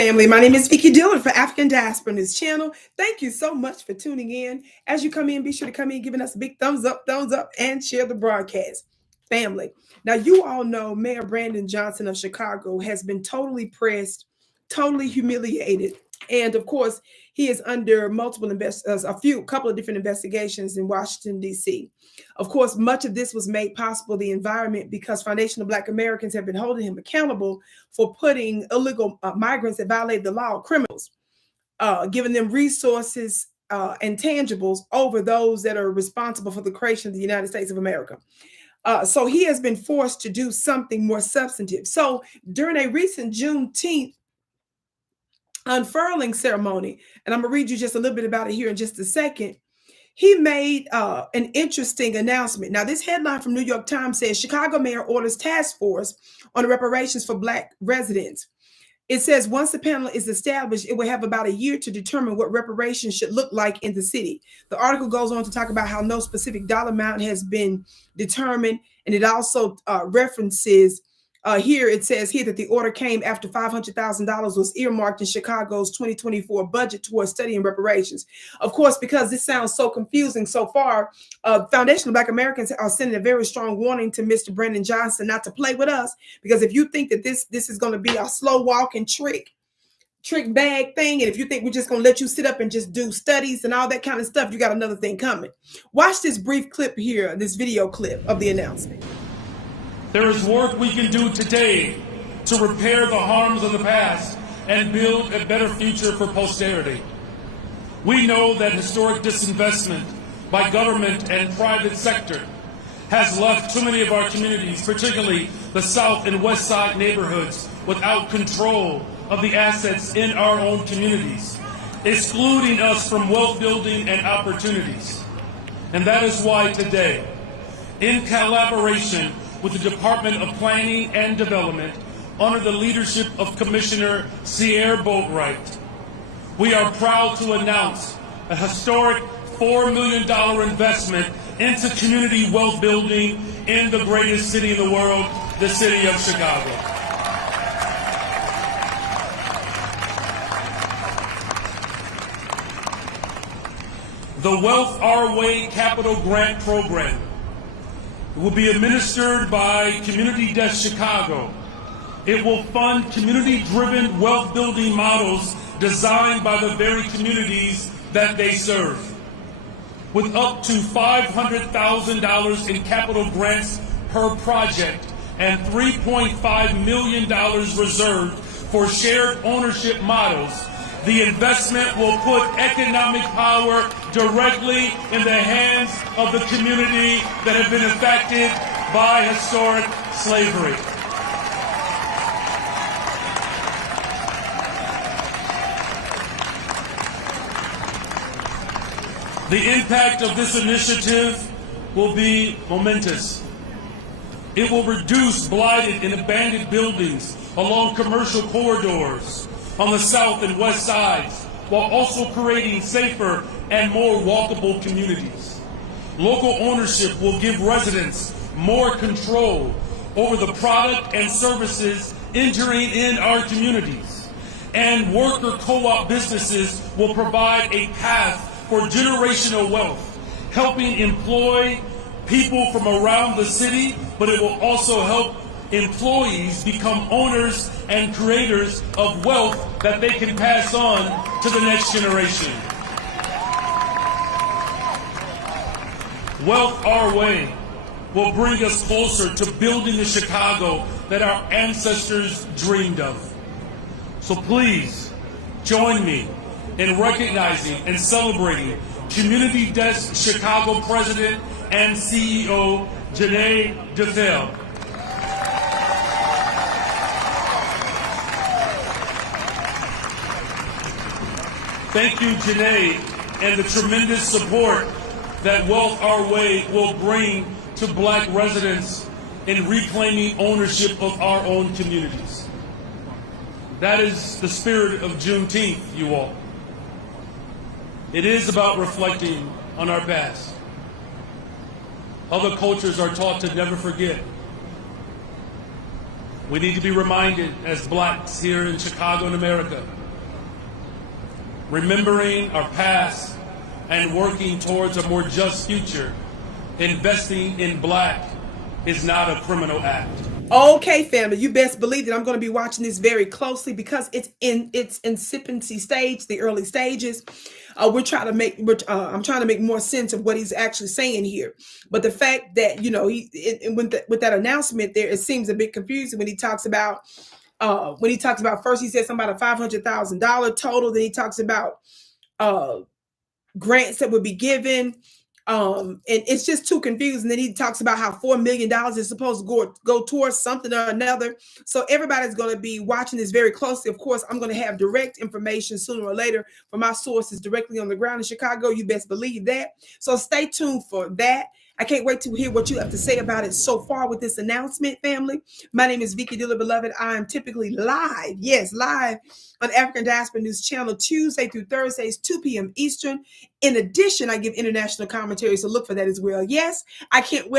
family. My name is Vicki Dillard for African Diaspora News Channel. Thank you so much for tuning in. As you come in, be sure to come in giving us a big thumbs up, and share the broadcast. Family. Now, you all know Mayor Brandon Johnson of Chicago has been totally pressed, totally humiliated. And of course, he is under couple of different investigations in Washington, D.C. Of course, much of this was made possible, the environment, because Foundation of Black Americans have been holding him accountable for putting illegal migrants that violate the law, criminals, giving them resources and tangibles over those that are responsible for the creation of the United States of America. So he has been forced to do something more substantive. So during a recent Juneteenth unfurling ceremony, and I'm gonna read you just a little bit about it here in just a second, he made an interesting announcement. Now, this headline from New York Times says, Chicago mayor orders task force on reparations for Black residents. It says once the panel is established, it will have about a year to determine what reparations should look like in the city. The article goes on to talk about how no specific dollar amount has been determined. And it also references here, it says here that the order came after $500,000 was earmarked in Chicago's 2024 budget towards studying reparations. Of course, because this sounds so confusing so far, Foundation of Black Americans are sending a very strong warning to Mr. Brandon Johnson not to play with us, because if you think that this is going to be a slow walking trick bag thing, and if you think we're just going to let you sit up and just do studies and all that kind of stuff, you got another thing coming. Watch this brief clip here, this video clip of the announcement. There is work we can do today to repair the harms of the past and build a better future for posterity. We know that historic disinvestment by government and private sector has left too many of our communities, particularly the South and West Side neighborhoods, without control of the assets in our own communities, excluding us from wealth building and opportunities. And that is why today, in collaboration with the Department of Planning and Development, under the leadership of Commissioner Sierra Boatwright, we are proud to announce a historic $4 million investment into community wealth building in the greatest city in the world, the city of Chicago. The Wealth Our Way Capital Grant Program will be administered by Community Desk Chicago. It will fund community-driven wealth-building models designed by the very communities that they serve. With up to $500,000 in capital grants per project and $3.5 million reserved for shared ownership models, the investment will put economic power directly in the hands of the community that have been affected by historic slavery. The impact of this initiative will be momentous. It will reduce blighted and abandoned buildings along commercial corridors on the south and west sides, while also creating safer and more walkable communities. Local ownership will give residents more control over the product and services entering in our communities. And worker co-op businesses will provide a path for generational wealth, helping employ people from around the city, but it will also help employees become owners and creators of wealth that they can pass on to the next generation. Wealth Our Way will bring us closer to building the Chicago that our ancestors dreamed of. So please join me in recognizing and celebrating Community Desk Chicago President and CEO Juneteenth Reparations. Thank you, Janae, and the tremendous support that Wealth Our Way will bring to Black residents in reclaiming ownership of our own communities. That is the spirit of Juneteenth, you all. It is about reflecting on our past. Other cultures are taught to never forget. We need to be reminded as blacks here in Chicago and America, remembering our past and working towards a more just future. Investing in black is not a criminal act. Okay, family, you best believe that I'm going to be watching this very closely because it's in its incipiency stage, the early stages. I'm trying to make more sense of what he's actually saying here. But the fact that, with that announcement there, it seems a bit confusing when he talks about first he said something about a $500,000 total. Then he talks about grants that would be given. And it's just too confusing. Then he talks about how $4 million is supposed to go towards something or another. So everybody's going to be watching this very closely. Of course, I'm going to have direct information sooner or later from my sources directly on the ground in Chicago. You best believe that. So stay tuned for that. I can't wait to hear what you have to say about it so far with this announcement, family. My name is Vicki Dillard, beloved. I am typically live on African Diaspora News Channel Tuesday through Thursdays, 2 p.m. Eastern. In addition, I give international commentary, so look for that as well. Yes, I can't wait.